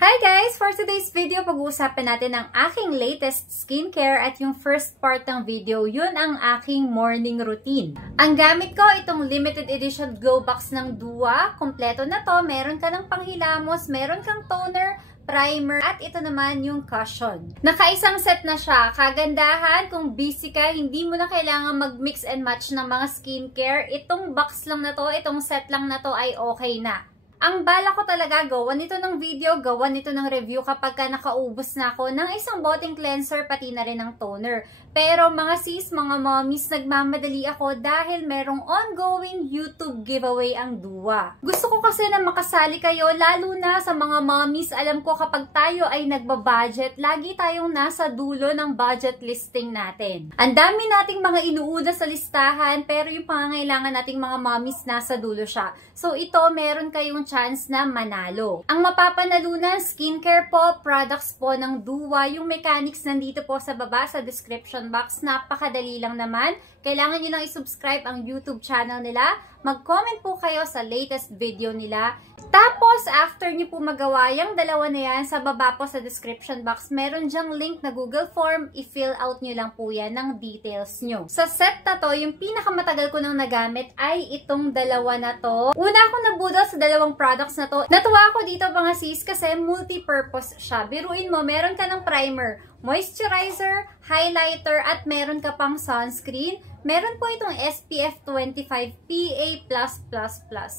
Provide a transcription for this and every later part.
Hi guys! For today's video, pag-uusapan natin ang aking latest skincare at yung first part ng video, yun ang aking morning routine. Ang gamit ko, itong limited edition glow box ng Dua. Kompleto na to. Meron ka ng panghilamos, meron kang toner, primer, at ito naman yung cushion. Nakaisang set na siya. Kagandahan, kung busy ka, hindi mo na kailangan mag-mix and match ng mga skincare. Itong box lang na to, itong set lang na to ay okay na. Ang bala ko talaga, gawa nito ng video, gawa nito ng review kapag ka nakaubos na ako ng isang boteng cleanser pati na rin ng toner. Pero mga sis, mga mommies, nagmamadali ako dahil merong ongoing YouTube giveaway ang Dua. Gusto ko kasi na makasali kayo, lalo na sa mga mommies. Alam ko kapag tayo ay nagbabudget, lagi tayong nasa dulo ng budget listing natin. Ang dami nating mga inuuna sa listahan, pero yung pangangailangan nating mga mommies nasa dulo siya. So ito, meron kayong chance na manalo. Ang mapapanalunan, skincare po, products po ng Dua. Yung mechanics nandito po sa baba sa description box. Napakadali lang naman. Kailangan nyo lang i-subscribe ang YouTube channel nila. Mag-comment po kayo sa latest video nila. Tapos, after nyo po magawa yung dalawa na yan, sa baba po sa description box, meron dyang link na Google Form. I-fill out nyo lang po yan ng details nyo. Sa set na to, yung pinakamatagal ko nang nagamit ay itong dalawa na to. Una akong nabudol sa dalawang products na to. Natuwa ako dito mga sis kasi multi-purpose siya. Biruin mo, meron ka ng primer, moisturizer, highlighter, at meron ka pang sunscreen. Meron po itong SPF 25 PA+++.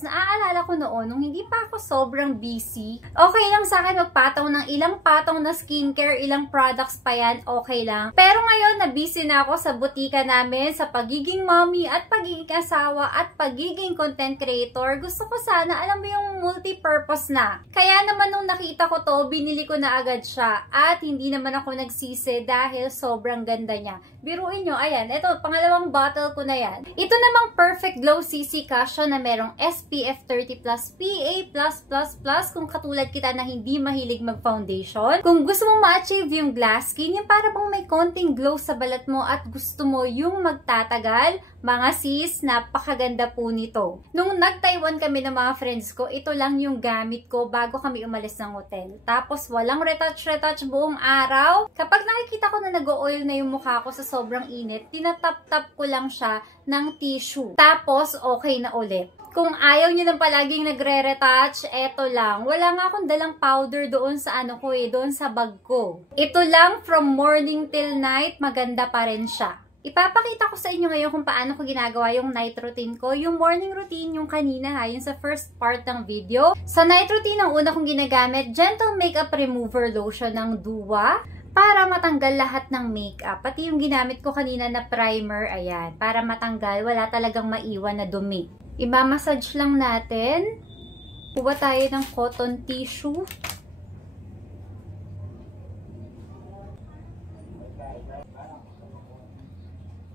Naaalala ko noon, nung hindi pa ako sobrang busy, okay lang sa akin magpataw ng ilang patong na skincare, ilang products pa yan, okay lang. Pero ngayon, na-busy na ako sa butika namin, sa pagiging mommy at pagiging asawa at pagiging content creator. Gusto ko sana, alam mo yung multi-purpose na. Kaya naman nung nakita ko to, binili ko na agad siya. At hindi naman ako nagsisi dahil sobrang ganda niya. Biruin nyo, ayan, ito, pangalawang bottle ko na yan. Ito namang Perfect Glow CC Cushion na merong SPF 30+, PA+++, kung katulad kita na hindi mahilig mag-foundation. Kung gusto mong ma-achieve yung glass skin, yung para bang may konting glow sa balat mo at gusto mo yung magtatagal, mga sis, napakaganda po nito. Nung nag-Taiwan kami ng mga friends ko, ito lang yung gamit ko bago kami umalis ng hotel. Tapos walang retouch buong araw. Kapag nakikita ko na nag-oil na yung mukha ko sa sobrang init, tinatap-tap ko lang siya ng tissue. Tapos okay na ulit. Kung ayaw nyo nang palaging nagre-retouch, eto lang. Wala nga akong dalang powder doon sa ano ko doon sa bag ko. Ito lang from morning till night, maganda pa rin siya. Ipapakita ko sa inyo ngayon kung paano ko ginagawa yung night routine ko. Yung morning routine, yung kanina yung sa first part ng video. Sa night routine, ang una kong ginagamit, Gentle Makeup Remover Lotion ng Dua. Para matanggal lahat ng makeup. Pati yung ginamit ko kanina na primer, ayan. Para matanggal, wala talagang maiwan na dumi. Ima-massage lang natin. Kuha tayo ng cotton tissue.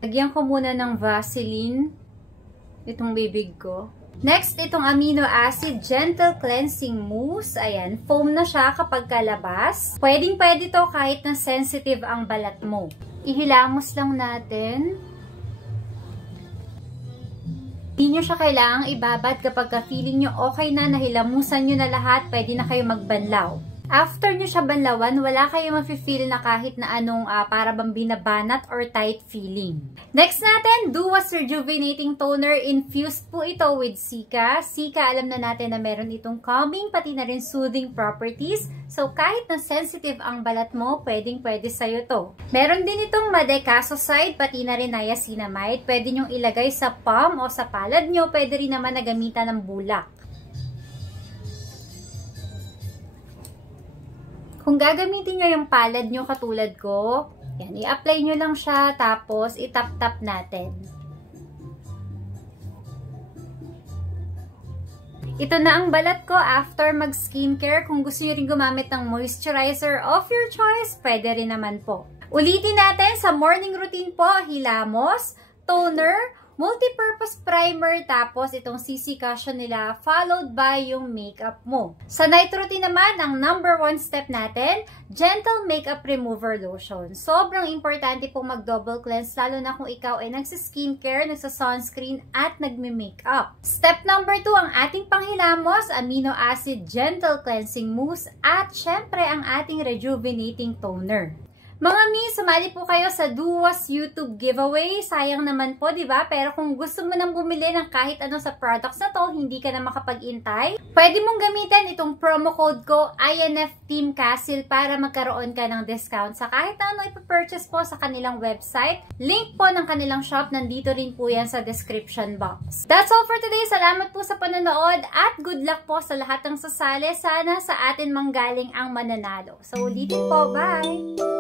Lagyan ko muna ng Vaseline itong bibig ko. Next, itong amino acid gentle cleansing mousse. Ayan, foam na siya kapag kalabas. Pwedeng-pwede to kahit na sensitive ang balat mo. Ihilamos lang natin. Hindi nyo siya kailangang ibabad kapag feeling nyo okay na, nahilamusan nyo na lahat, pwede na kayo magbanlaw. After nyo siya banlawan, wala kayo mafe-feel na kahit na anong para bang binabanat or tight feeling. Next natin, Dua's Rejuvenating Toner. Infused po ito with Cica. Cica, alam na natin na meron itong calming, pati na rin soothing properties. So, kahit na sensitive ang balat mo, pwedeng-pwede sa'yo to. Meron din itong Madecassoside, pati na rin Niacinamide. Pwede nyong ilagay sa palm o sa palad nyo. Pwede rin naman na gamitan ng bulak. Kung gagamitin nyo yung palad nyo katulad ko, yan, i-apply nyo lang siya, tapos itap-tap natin. Ito na ang balat ko after mag-skincare. Kung gusto nyo rin gumamit ng moisturizer of your choice, pwede rin naman po. Ulitin natin sa morning routine po, hilamos, toner, multi-purpose primer, tapos itong CC cushion nila, followed by yung makeup mo. Sa night routine naman, ang number 1 step natin, gentle makeup remover lotion. Sobrang importante pong mag-double cleanse, lalo na kung ikaw ay nagsa-skincare, nagsa-sunscreen, at nagme-makeup. Step number 2, ang ating panghilamos, amino acid gentle cleansing mousse, at syempre ang ating rejuvenating toner. Mga mi, sumali po kayo sa Duwas YouTube giveaway. Sayang naman po, di ba? Pero kung gusto mo nang bumili ng kahit ano sa products na to, hindi ka na makapag-intay, pwede mong gamitin itong promo code ko, INFTeamCastle, para magkaroon ka ng discount sa kahit ano ipapurchase po sa kanilang website. Link po ng kanilang shop, nandito rin po yan sa description box. That's all for today. Salamat po sa panonood at good luck po sa lahat ng sasali. Sana sa atin manggaling ang mananalo. So, ulitin po. Bye!